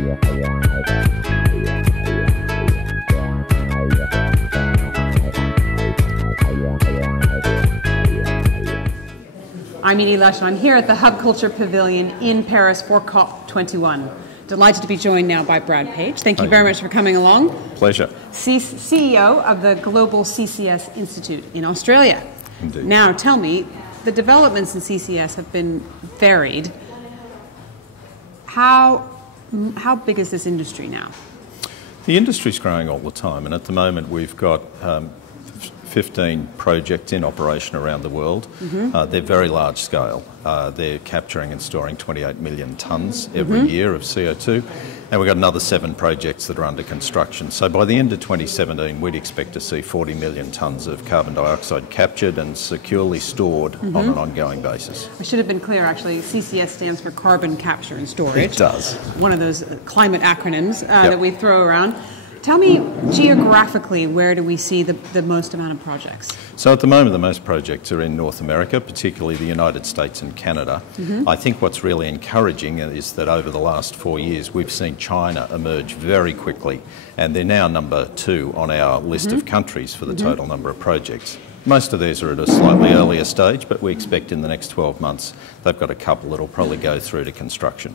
I'm Edie Lush, and I'm here at the Hub Culture Pavilion in Paris for COP21. Delighted to be joined now by Brad Page. Thank you very much for coming along. Pleasure. CEO of the Global CCS Institute in Australia. Indeed. Now, tell me, the developments in CCS have been varied. How big is this industry now? The industry's growing all the time, and at the moment we've got 15 projects in operation around the world. They're very large scale. They're capturing and storing 28 million tonnes every year of CO2, and we've got another 7 projects that are under construction. So by the end of 2017, we'd expect to see 40 million tonnes of carbon dioxide captured and securely stored on an ongoing basis. I should have been clear, actually. CCS stands for Carbon Capture and Storage. It does. One of those climate acronyms that we throw around. Tell me, geographically, where do we see the most amount of projects? So at the moment, the most projects are in North America, particularly the United States and Canada. I think what's really encouraging is that over the last 4 years, we've seen China emerge very quickly, and they're now number 2 on our list of countries for the total number of projects. Most of these are at a slightly earlier stage, but we expect in the next 12 months, they've got a couple that'll probably go through to construction.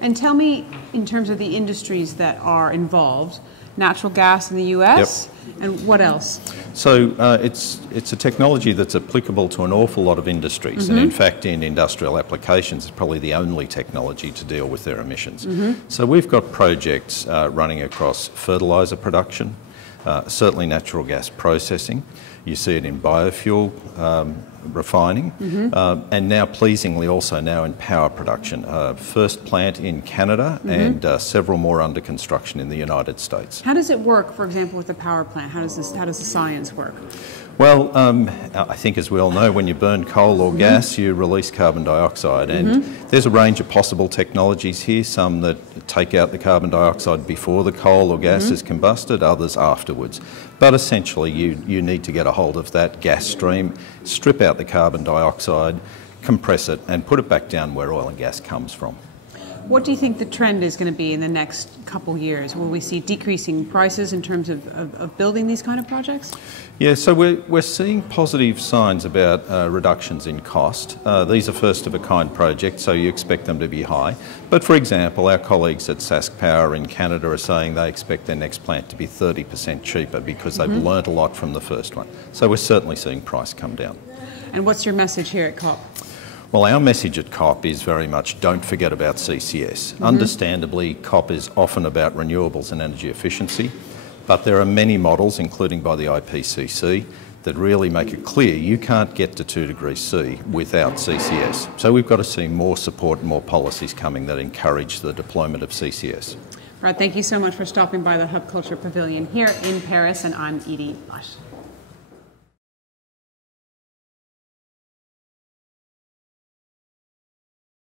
And tell me, in terms of the industries that are involved, natural gas in the US, and what else? So it's a technology that's applicable to an awful lot of industries, and in fact in industrial applications it's probably the only technology to deal with their emissions. So we've got projects running across fertiliser production, certainly natural gas processing. You see it in biofuel refining, and now pleasingly also now in power production. First plant in Canada and several more under construction in the United States. How does it work, for example, with the power plant? How does the science work? Well, I think as we all know, when you burn coal or gas, you release carbon dioxide, and there's a range of possible technologies here, some that take out the carbon dioxide before the coal or gas is combusted, others afterwards. But essentially you need to get a hold of that gas stream, strip out the carbon dioxide, compress it and put it back down where oil and gas comes from. What do you think the trend is going to be in the next couple years? Will we see decreasing prices in terms of building these kind of projects? Yeah, so we're seeing positive signs about reductions in cost. These are first-of-a-kind projects, so you expect them to be high. But for example, our colleagues at Sask Power in Canada are saying they expect their next plant to be 30% cheaper because they've learnt a lot from the first one. So we're certainly seeing price come down. And what's your message here at COP? Well, our message at COP is very much don't forget about CCS. Understandably, COP is often about renewables and energy efficiency, but there are many models, including by the IPCC, that really make it clear you can't get to 2 degrees C without CCS. So we've got to see more support and more policies coming that encourage the deployment of CCS. Brad, thank you so much for stopping by the Hub Culture Pavilion here in Paris, and I'm Edie Lush.